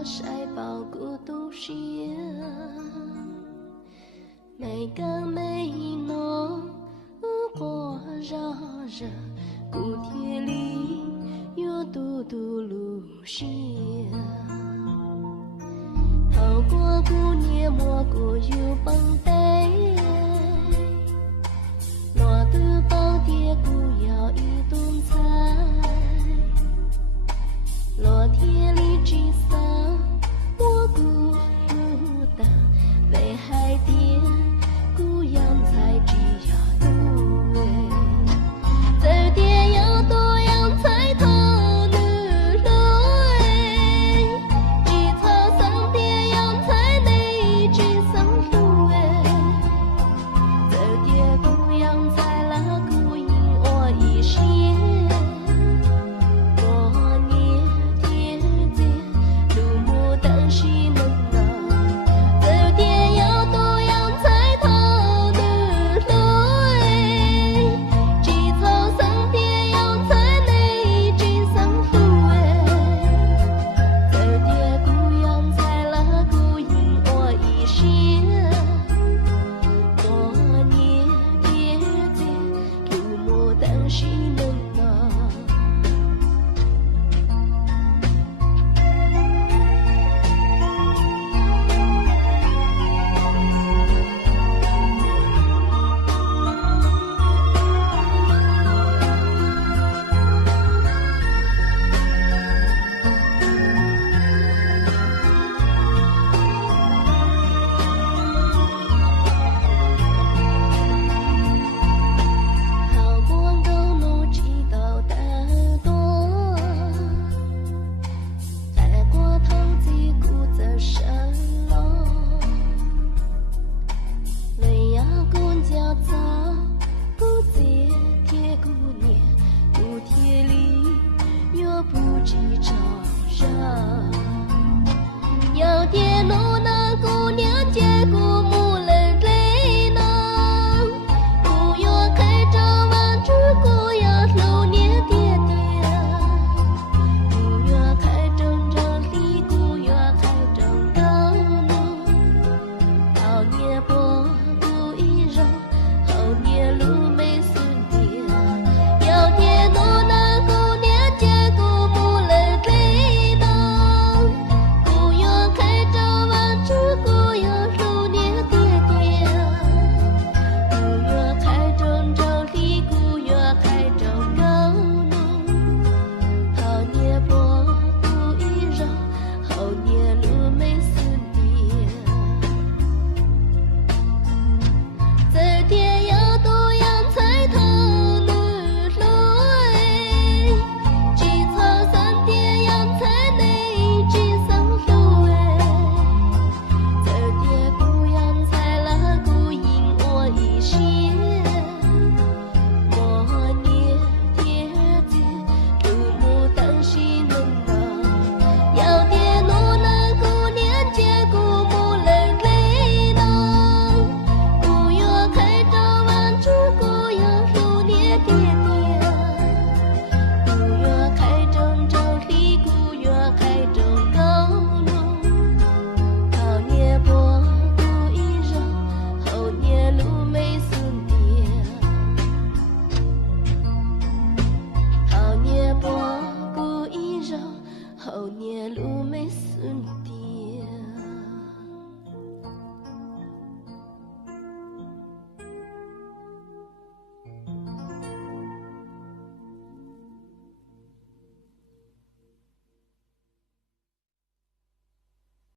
我晒包孤独线，每个每浓火热热，骨铁里有嘟嘟路线，透过姑娘蘑菇有蹦呆，落得包碟姑要一顿菜，落铁里聚散蘑菇路的北海店姑洋菜只要入味，走店要多洋菜头女泪，一草三店洋菜内均上路哎，走店姑洋菜啦姑引我一些。有点路那姑娘接姑